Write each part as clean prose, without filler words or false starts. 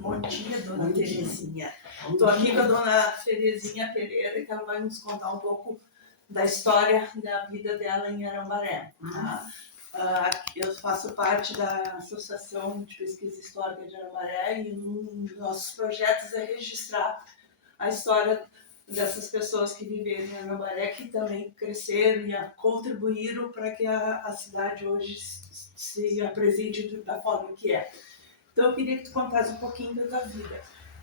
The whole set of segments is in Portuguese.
Bom dia, dona Bom dia. Terezinha. Bom Estou aqui dia. com a dona Terezinha Pereira, que ela vai nos contar um pouco da história da vida dela em Arambaré. Tá? Eu faço parte da Associação de Pesquisa Histórica de Arambaré e um dos nossos projetos é registrar a história dessas pessoas que viveram em Arambaré, que também cresceram e contribuíram para que a cidade hoje se apresente da forma que é. Então eu queria que tu contasse um pouquinho da tua vida.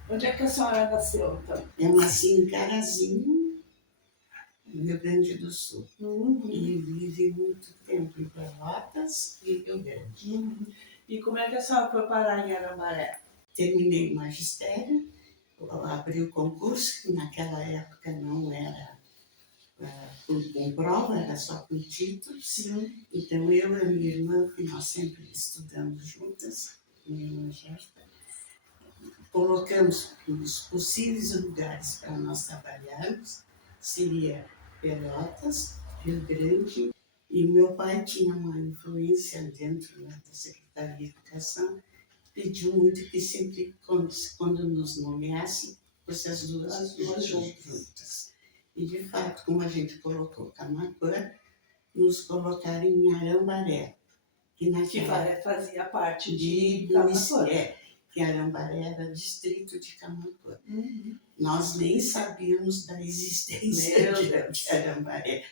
Onde é que a senhora nasceu, então? Eu nasci em Carazinho, no Rio Grande do Sul. E vivi muito tempo em Pelotas e Rio Grande. E como é que a senhora foi parar em Arambaré? Terminei o magistério, abri o concurso, que naquela época não era com prova, era só com título. Sim. Então eu e a minha irmã, que nós sempre estudamos juntas, minha irmã Gerta, colocamos os possíveis lugares para nós trabalharmos, seria Pelotas, Rio Grande, e meu pai tinha uma influência dentro da Secretaria de Educação, pediu muito que sempre, quando nos nomeasse, fosse as duas juntas. E de fato, como a gente colocou Camaquã, nos colocaram em Arambaré, que fazia parte de Camaquã. Que Arambaré era distrito de Camaquã. Nós nem sabíamos da existência de Arambaré.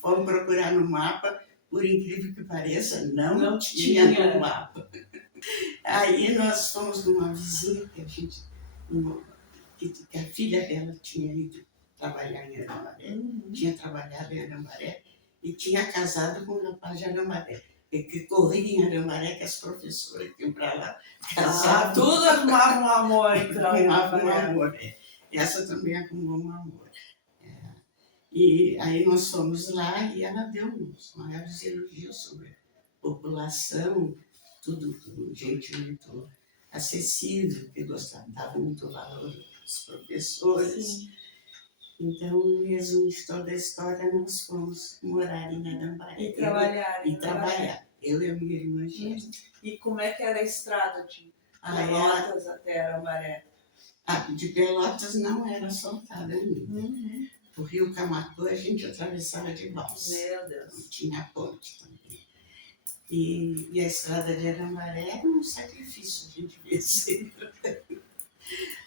Fomos procurar no mapa, por incrível que pareça, não tinha no mapa. Aí nós fomos numa vizinha que a filha dela tinha ido trabalhar em Arambaré, tinha trabalhado em Arambaré e tinha casado com um rapaz de Arambaré. Que corria em Arambaré, que as professoras que iam para lá casavam. Tudo arrumava um amor, então. Arrumava um amor, Essa também arrumou um amor. E aí nós fomos lá e ela deu uns maiores elogios sobre a população, tudo gente muito acessível, que gostava, dava muito valor aos professores. Sim. Então, mesmo de toda a história, nós fomos morar em Arambaré. E trabalhar. Eu e a minha irmã Gerta. E como é que era a estrada de Pelotas até Arambaré? De Pelotas não era asfaltada ainda. O rio Camaquã a gente atravessava de balsa. Meu Deus. Não tinha ponte também. E a estrada de Arambaré era um sacrifício a gente vencer.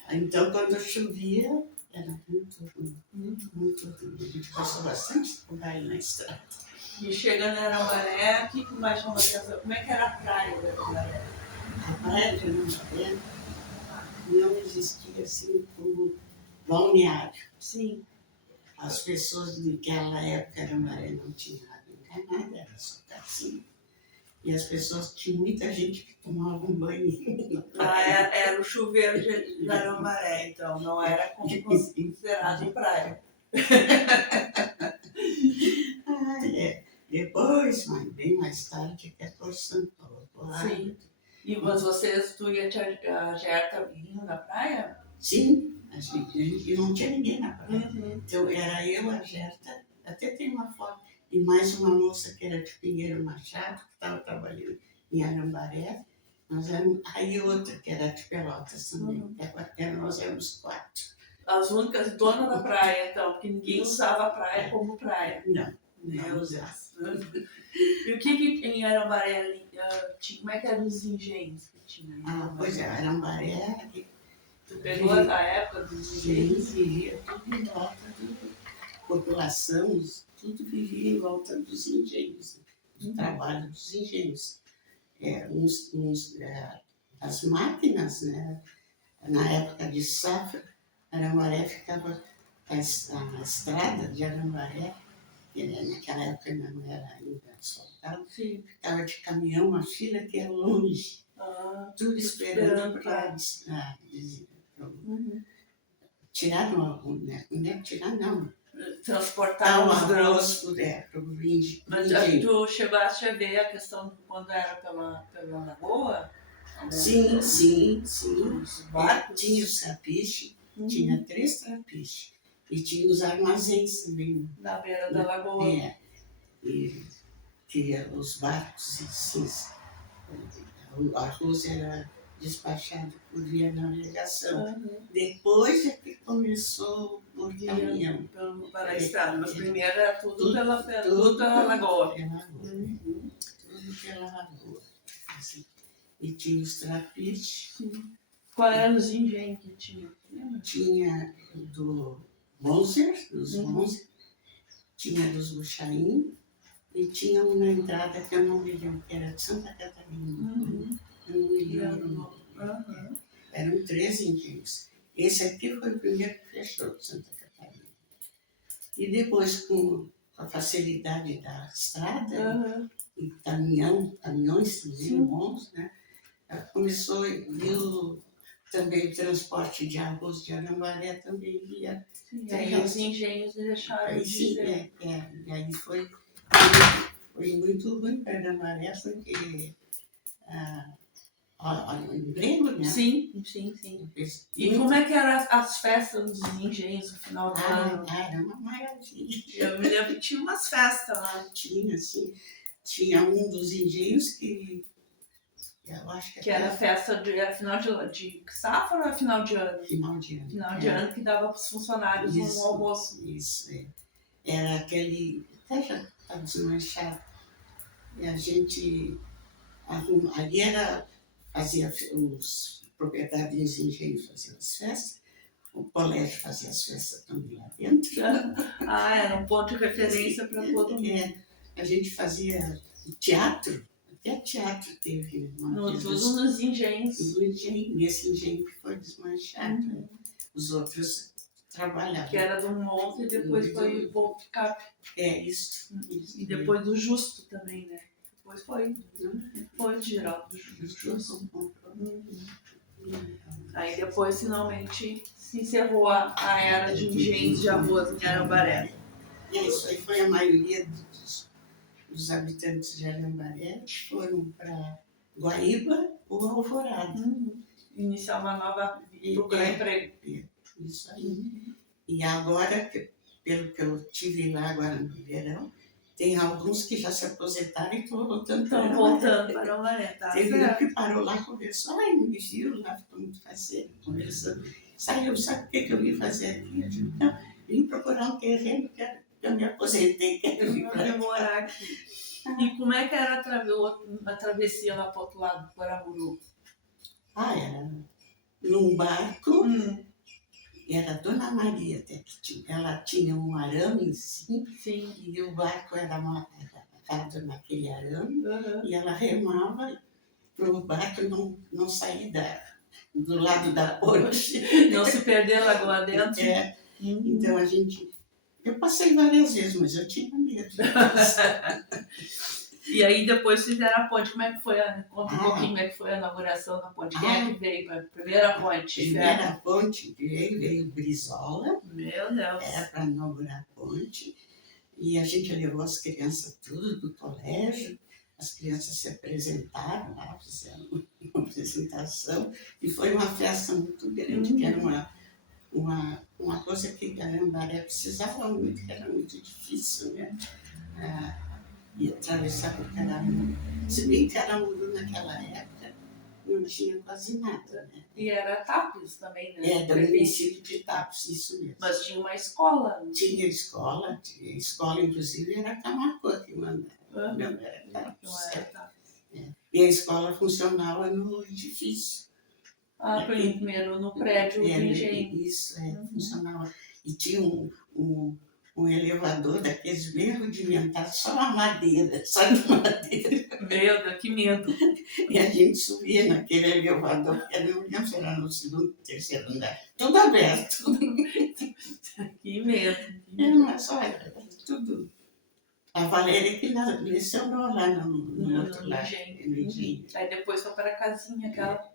Então, quando chovia, era muito ruim. Muito ruim. A gente passou bastante trabalho na estrada. E chegando em Arambaré, o que mais chamou a atenção? Como é que era a praia de Arambaré? A praia de Arambaré não existia assim como balneário. Sim. As pessoas naquela época, Arambaré não tinha água encanada, era só casinha. E as pessoas, tinha muita gente que tomava um banho. Era o chuveiro de Arambaré, então, não era considerado praia. Depois, bem mais tarde, que é por São Paulo. Sim. Mas tu e a Gerta vinham na praia? Sim, e não tinha ninguém na praia. Então era eu, a Gerta, até tem uma foto, e mais uma moça que era de Pinheiro Machado, que estava trabalhando em Arambaré. Aí outra que era de Pelotas também. Nós éramos 4. As únicas donas da praia, então, porque ninguém usava a praia como praia. Não. Meu Deus. E o que em Arambaré tinha? Como é que eram os engenhos que tinha? Pois é, Arambaré. Tu pegou a época dos engenhos? Vivia tudo em volta da população, tudo vivia em volta dos engenhos, do trabalho dos engenhos. As máquinas, né? Na época de safra, Arambaré ficava, a estrada de Arambaré, naquela época ainda não era ainda asfaltado, ficava de caminhão, uma fila que era longe, tudo esperando para tirar transportar os grãos para o vinho. Mas tu chegaste a ver a questão de quando era pela lagoa? Sim. Os barcos? Tinha os trapiches, tinha 3 trapiches. E tinha os armazéns também. Na beira da lagoa. E tinha os barcos, o arroz era despachado por via navegação. Uhum. Depois é que começou por caminhão. Para a estrada, mas primeiro era tudo Tudo pela lagoa. Pela lagoa. Uhum. Tudo pela lagoa. Assim. E tinha os trapiches. Qual eram os engenhos que tinha? Lembra? Tinha do Monser, dos Monser. Tinha dos Buchaim. E tinha um na entrada que eu não me lembro, que era de Santa Catarina. Eu não me lembro. Eram 3 engenhos. Esse aqui foi o primeiro que fechou, de Santa Catarina. E depois, com a facilidade da estrada, e caminhões também bons, né? Começou, viu também o transporte de arroz de Arambaré também via. E aí os engenhos deixaram Aí de sim, ser. e aí foi muito ruim para Arambaré, porque o emprego, né? Sim. E como é que eram as festas dos engenhos no final do ano? Era uma maravilha. Eu me lembro que tinha umas festas lá. Tinha, assim, tinha um dos engenhos que eu acho Que era festa era final de safra ou era final de ano? Final de ano. Final de ano que dava para os funcionários um almoço. Isso, é. Era aquele. Até já está desmanchado. E a gente. Ali era. Fazia os proprietários de engenho faziam as festas. O colégio fazia as festas também lá dentro. Era um ponto de referência para todo mundo. A gente fazia teatro. Até teatro teve uma vez. Tudo nos engenhos. Nesse engenho que foi desmanchado. Os outros trabalhavam. Que era do Monte e depois foi o Volpicap. Isso. E depois do Justo também, né? Depois foi de Geraldo Justo. Aí depois finalmente se encerrou a era de engenhos de arroz em Arambaré. E isso aí foi a maioria dos habitantes de Arambaré que foram para Guaíba ou Alvorada. Iniciar uma nova procurar emprego. Isso aí. E agora, pelo que eu tive lá agora no verão, tem alguns que já se aposentaram e estão voltando para Arambaré. Teve um que parou lá e conversou. Ai, me viu lá, ficou muito faceiro, conversando. Sabe o que eu vim fazer aqui? Eu digo, não, vim procurar um terreno que eu me aposentei, quero vir para morar aqui. E como é que era a travessia lá para o outro lado do Guaraburu? Era num barco. Era a Dona Maria até que tinha. Ela tinha um arame em cima. E o barco era amarrado naquele arame. E ela remava para o barco não sair do lado da ponte. Não se perder lá dentro. Então eu passei várias vezes, mas eu tinha medo. E aí depois fizeram a ponte. Como é que foi? Conta um pouquinho como é que foi a inauguração da ponte. Quem é que veio para a primeira ponte? Primeira ponte veio Brizola. Meu Deus. Era para inaugurar a ponte. E a gente levou as crianças tudo do colégio. As crianças se apresentaram lá, fizeram uma apresentação. E foi uma festa muito grande, que era uma coisa que Arambaré precisava muito, que era muito difícil, né? E atravessar por Caramuru. Se bem que Caramuru naquela época não tinha quase nada, né? E era Tapes também, né? Do município de Tapes, isso mesmo. Mas tinha uma escola. Tinha escola, inclusive era Camacuã que mandava. Não era Tapes. E a escola funcionava no edifício. Primeiro no prédio do engenho. Isso, funcionava. E tinha um elevador daqueles bem rudimentados, só de madeira. Meu Deus, que medo. E a gente subia naquele elevador, porque eu não lembro se era no segundo, terceiro andar, tudo aberto. Que medo. Mas olha, tudo. A Valéria que lecionou lá no outro lado. Aí depois foi para a casinha, aquela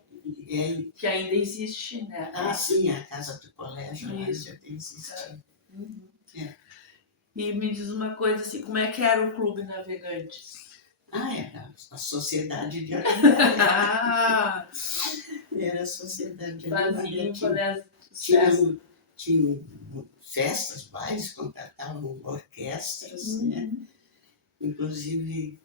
que ainda existe, né? Sim, a casa do colégio lá já existe. E me diz uma coisa assim, como é que era o Clube Navegantes? Era a Sociedade de Arambaré. Era a Sociedade de Arambaré. Tinha festas, bailes, contratavam orquestras, né? Inclusive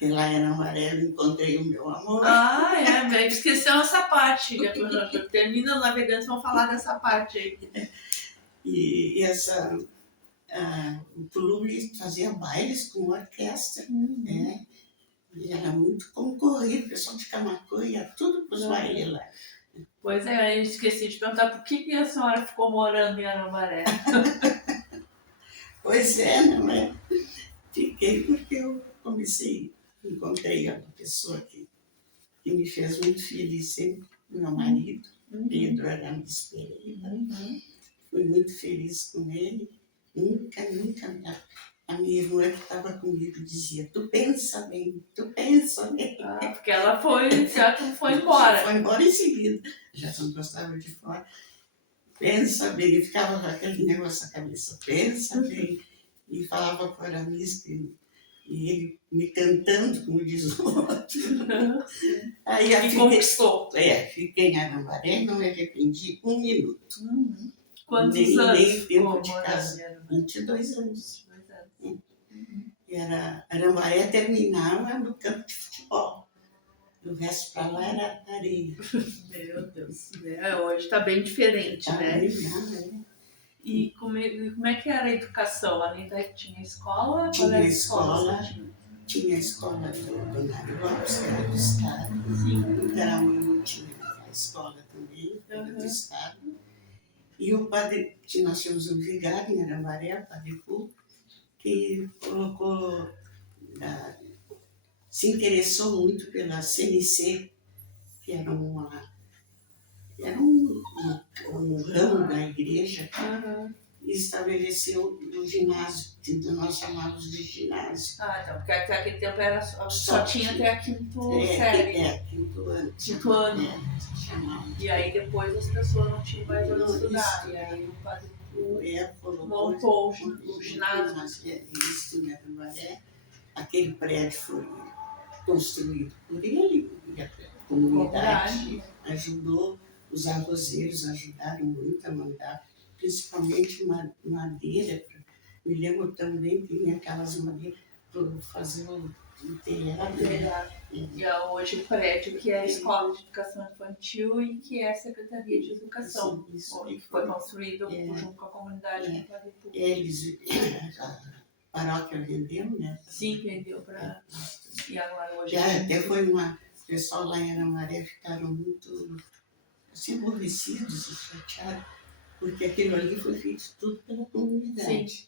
que lá em Arambaré eu encontrei o meu amor. Ah, é, bem, esqueceu essa parte. Termina o Navegantes, vão falar dessa parte aí. E o clube fazia bailes com orquestra, né? E era muito concorrido, o pessoal de Camacuã ia tudo para os bailes lá. Pois é, eu esqueci de perguntar por que a senhora ficou morando em Arambaré. Pois é, não é? Fiquei porque eu encontrei uma pessoa que me fez muito feliz sempre, meu marido, Pedro Aramis Pereira. Fui muito feliz com ele. Nunca. A minha irmã que estava comigo dizia, tu pensa bem. Ah, porque ela foi embora. Foi embora em seguida. Já não gostava de fora. Pensa bem. E ficava com aquele negócio na cabeça. Pensa bem. E falava para Aramis e ele me cantando, como diz o outro. Aí E conquistou. Fiquei em Arambaré, não me arrependi um minuto. Quantos anos? Nem tempo de casa. 22 anos. E Arambaré terminava no campo de futebol. O resto para lá era areia. Meu Deus. Hoje está bem diferente, né? E como é que era a educação? Além da tinha escola? Tinha escola. Tinha a escola do Mário Lopes, que era do Estado. O Caramulo tinha a escola também, que era do Estado. E o padre, nós tínhamos um vigário em Arambaré, o padre Pu, que se interessou muito pela CNC, que era um ramo da igreja, e estabeleceu o ginásio, que nós chamávamos de ginásio. Ah, então, porque até aquele tempo só tinha até a quinto série. Quinto ano. Quinto ano. E aí depois as pessoas não tinham mais onde estudar. E aí o padre montou o ginásio. Isso em Arambaré. Aquele prédio foi construído por ele, e a comunidade ajudou, os arrozeiros ajudaram muito a mandar, principalmente madeira. Me lembro também que tinha aquelas madeiras para fazer o telhado. E hoje o prédio que é a Escola de Educação Infantil e que é a Secretaria de Educação. Isso foi construído junto com a comunidade. A paróquia vendeu, né? Sim, vendeu para... E agora hoje... Até foi o pessoal lá em Arambaré ficaram muito aborrecidos e chateados, porque aquilo ali foi feito tudo pela comunidade. Sim.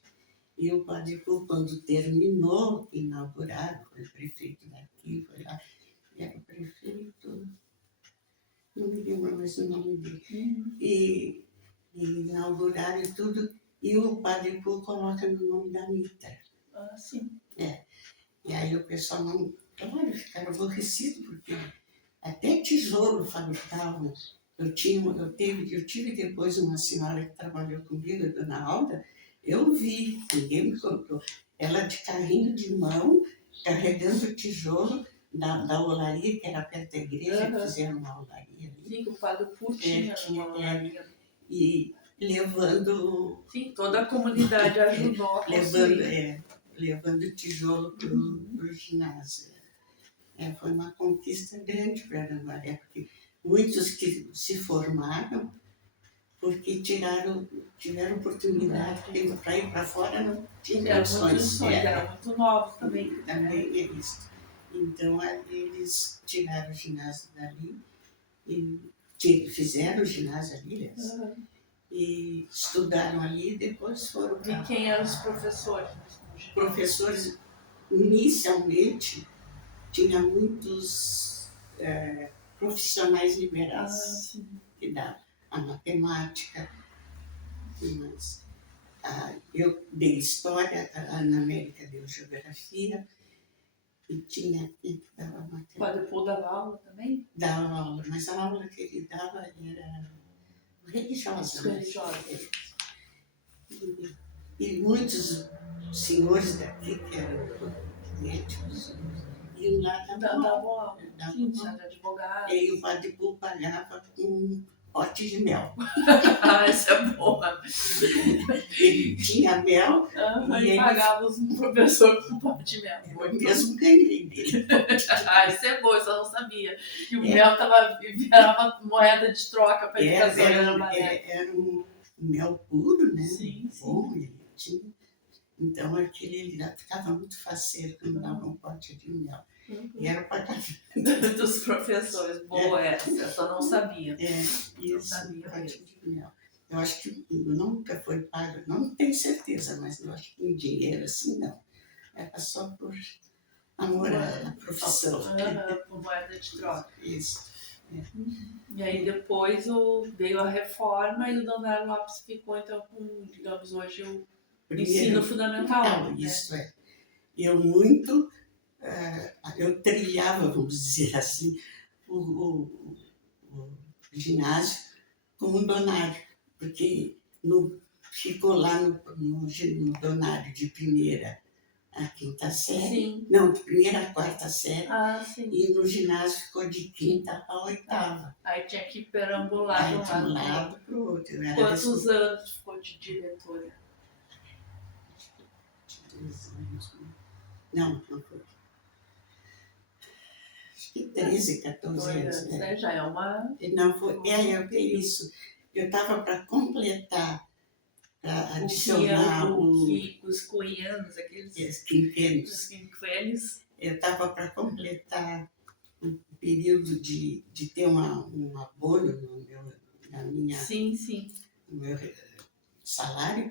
E o padre Pô, quando terminou, inaugurado, foi o prefeito daqui, foi lá, era o prefeito, não me lembro mais o nome dele, e inauguraram tudo, e o padre Pô coloca no nome da Mitra. Ah, sim. E aí o pessoal ficaram aborrecidos, porque até tijolo fabricavam. Eu tive depois uma senhora que trabalhou comigo, a dona Alda, eu vi, ninguém me contou, ela de carrinho de mão, carregando tijolo da olaria, que era perto da igreja, fizeram uma olaria ali. Sim, o padre Putin tinha uma olaria. E levando... Sim, toda a comunidade ajudou a construir. Levando tijolo para o ginásio. Foi uma conquista grande para Arambaré, porque muitos que se formaram, porque tiveram oportunidade para ir para fora, não tinham condições. Eram muito novos também. Também é isso. Então, eles tiraram o ginásio dali, e fizeram o ginásio ali, e estudaram ali, e depois foram para... E quem eram os professores? Professores, inicialmente, tinha muitos profissionais liberais que davam a matemática, mas eu dei história, a Ana América deu geografia, e tinha quem que dava matemática. Padre Pô dava aula também? Dava aula, mas a aula que ele dava era religiosa. E muitos senhores daqui, que eram médicos, iam lá dar aula. Sim, tinha advogado. E aí o padre Pô pagava com pote de mel. Ah, isso é boa. Ele tinha mel E ele pagava os professores com pote de mel. eu mesmo ganhei dele. Ah, isso é bom, isso eu não sabia. E o mel virava moeda de troca para a educação de Arambaré. Era um mel puro, né? Sim, Bom, ele tinha. Então ele já ficava muito faceiro quando dava um pote de mel. E era para dos professores. Boa essa, eu só não sabia. Isso, sabia pote de mel. Eu acho que nunca foi pago, não tenho certeza, mas eu acho que em dinheiro assim não. Era só por amor à profissão. Por moeda de troca. Isso. E aí depois veio a reforma e o Leonardo Lopes ficou então com, digamos, hoje o ensino fundamental. Isso é. Eu trilhava, vamos dizer assim, o ginásio como um donário, porque ficou lá no donário de primeira a quinta série, Sim. não, de primeira a quarta série, Sim. e no ginásio ficou de quinta a oitava. Aí tinha que perambular de um lado para o outro. Quantos anos ficou de diretora? 2 anos. Não foi. Acho que 13, 14 anos. Né? Já é uma... Não, foi. Isso. Eu estava para completar, para adicionar os coianos, aqueles quinquênios. Eu estava para completar um período de ter um abono na minha, no meu salário,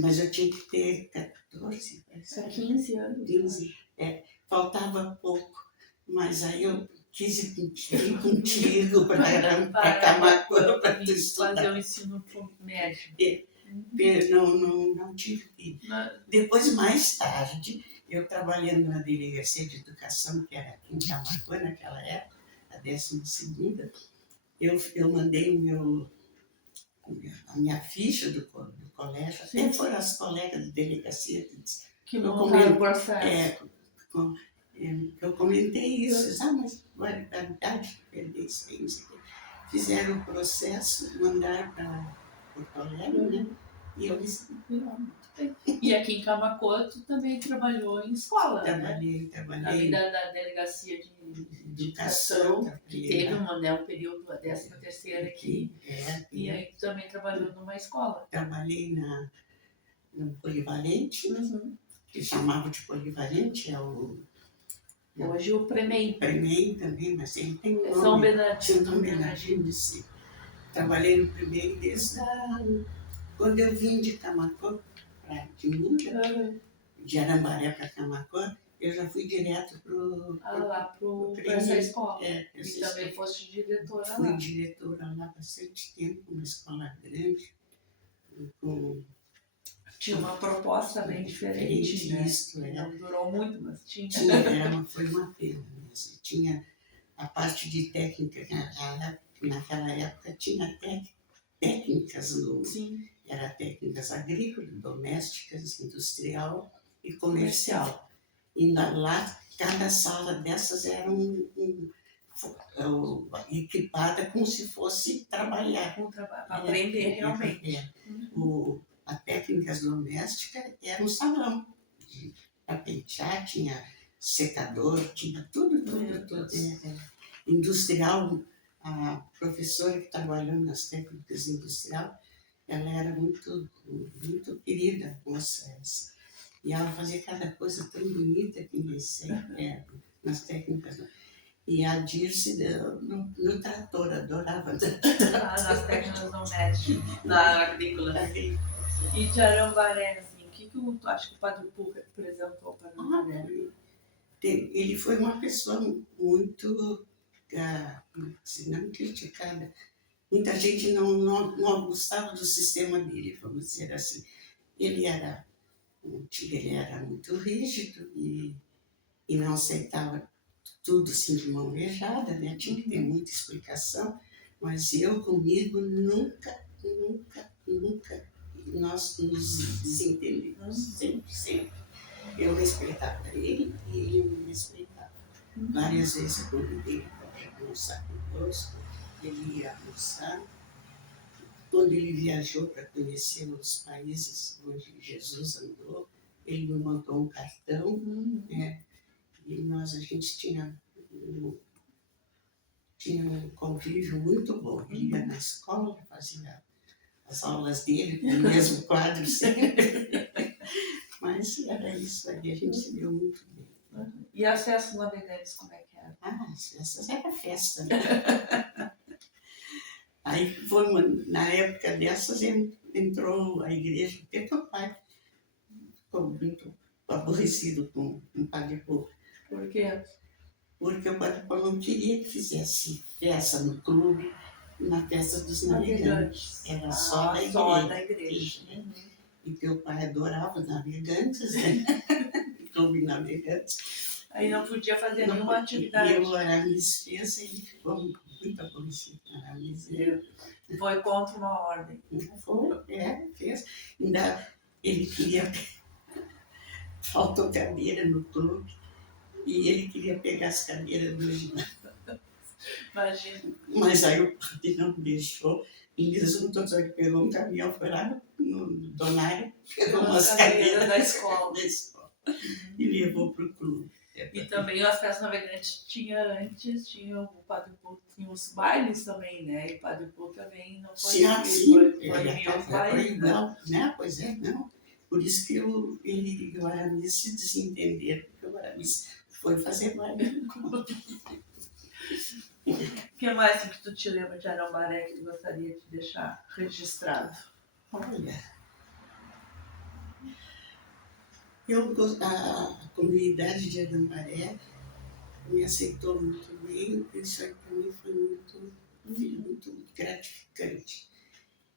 mas eu tinha que ter 14, 15 anos. 15, faltava pouco, mas aí eu quis ir contigo para Camaquã para estudar. Fazer o ensino médio. Não tive que. Depois, mais tarde, eu trabalhando na delegacia de educação, que era aqui em Camaquã naquela época, a 12ª, eu mandei a minha ficha do colégio, até foram as colegas da delegacia que montaram o processo. Eu comentei isso, mas validade de perder experiência. Fizeram o processo, mandaram para Porto Alegre, né? E eu disse, E aqui em Camaquã tu também trabalhou em escola, trabalhei. Além da delegacia de educação, que teve um período, a 13ª aqui. E aí tu também trabalhou numa escola. Trabalhei no Polivalente, que chamavam de Polivalente, hoje o Premem. Premem também, mas ele tem um nome. São Bernardino. Sim. Trabalhei no primeiro desde quando eu vim de Camaquã para Timura, de Arambaré para Camaquã, eu já fui direto para essa escola. E também foste diretora lá. Fui diretora lá bastante tempo, uma escola grande. Tinha uma proposta bem diferente, né? Não durou muito, mas tinha. Foi uma pena mesmo. Tinha a parte de técnica, naquela época tinha técnicas era técnicas agrícolas, domésticas, industrial e comercial. E lá, cada sala dessas era equipada como se fosse trabalhar. Aprender realmente. A técnicas domésticas era um salão. Para pentear, tinha secador, tinha tudo. Industrial, a professora que trabalhou nas técnicas industrial, ela era muito, muito querida, moça essa. E ela fazia cada coisa tão bonita que nas técnicas. E a Dirce no trator, adorava. Nas técnicas domésticas, na agrícola. E de Arambaré, assim, o que tu acha que o Padre Pio representou para Arambaré? Ele foi uma pessoa muito, não criticada. Muita gente não gostava do sistema dele, vamos dizer assim. Ele era muito rígido e não aceitava tudo assim de mão beijada, né? Tinha que ter muita explicação, mas comigo, nunca nós nos desentendemos, sempre. Eu respeitava ele e ele me respeitava. Várias vezes eu convidei ele para almoçar conosco ele ia almoçar. Quando ele viajou para conhecer os países onde Jesus andou, ele me mandou um cartão, né? E a gente tinha um convívio muito bom. Ele ia na escola, fazia as aulas dele com o mesmo quadro sempre. Mas era isso aí, a gente se deu muito bem. E as festas navegantes, como é que era? As festas era festa, né? Aí na época dessas entrou a igreja, porque teu pai ficou muito aborrecido com o Padre Pô. Por quê? Porque o Padre Pô não queria que fizesse festa no clube, na festa dos navegantes. Era só da igreja. E teu pai adorava navegantes, né? Clube navegantes. Aí não podia fazer nenhuma atividade. E o Aramis fez e ele ficou muito aborrecido. Foi contra uma ordem. Foi, fez. Ainda ele queria. Faltou cadeira no clube e ele queria pegar as cadeiras do ginásio. Imagina. Mas aí o padre não deixou. E eles juntos pegou um caminhão, foi lá no Donário, pegou umas cadeiras da escola. E levou para o clube. E também as festas navegantes tinha o Padre Pô, tinha os bailes também, né? E o Padre Pô também não foi. Foi igual, né? Pois é, não. Por isso que ele e o Aramis se desentenderam, porque o Aramis foi fazer baile. O que mais que tu te lembra de Arambaré que tu gostaria de deixar registrado? Olha, a comunidade de Arambaré me aceitou muito bem, isso aí para mim foi muito gratificante.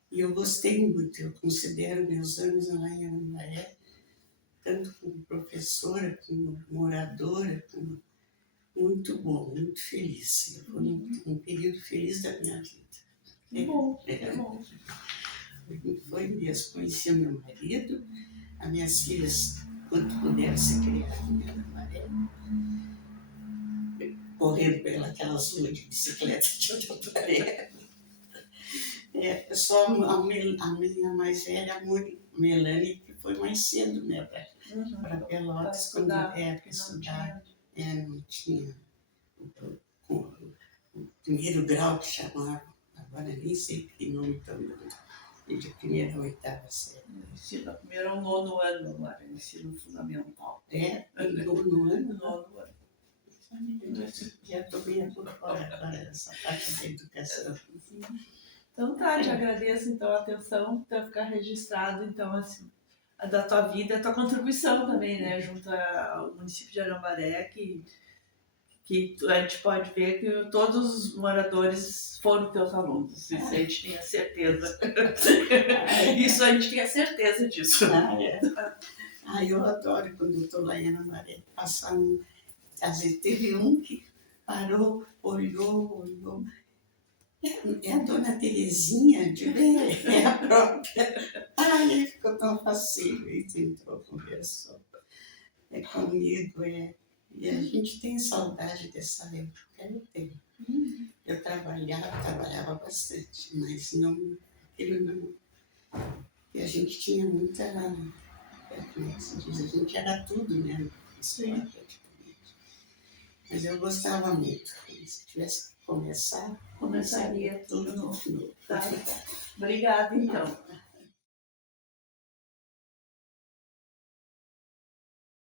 E eu gostei muito, eu considero meus anos lá em Arambaré, tanto como professora, como moradora, como muito bom, muito feliz. Foi um período feliz da minha vida. Que bom, é bom. Foi mesmo. Conheci o meu marido, as minhas filhas, quando puderam ser criadas em Arambaré, correndo pelas ruas de bicicleta de Arambaré. Só a minha mais velha, a Melanie, que foi mais cedo, né, para Pelotas, quando para estudar. Não tinha o primeiro grau que chamavam, agora nem sei que nome estão dando, de primeira a oitava série. Ensino primeiro ao 9º ano agora, ensino fundamental. Nono ano? Nono ano. Já estou bem por fora agora dessa parte da educação. Então tá, te agradeço então a atenção para ficar registrado então assim, da tua vida, a tua contribuição também, né, junto ao município de Arambaré, que a gente pode ver que todos os moradores foram teus alunos, isso a gente tinha certeza. Isso a gente tinha certeza disso. Eu adoro quando eu estou lá em Arambaré, passar às vezes teve um que parou, olhou. É a dona Terezinha de Belém, é a própria. Ele ficou tão facinho, e entrou, conversou. Comigo, E a gente tem saudade dessa época, eu tenho. Eu trabalhava bastante, mas aquilo não. E a gente tinha muita. Como é que se diz? A gente era tudo, né? Sim. Mas eu gostava muito. Se tivesse que começaria tudo de novo. Tá. Obrigada, então.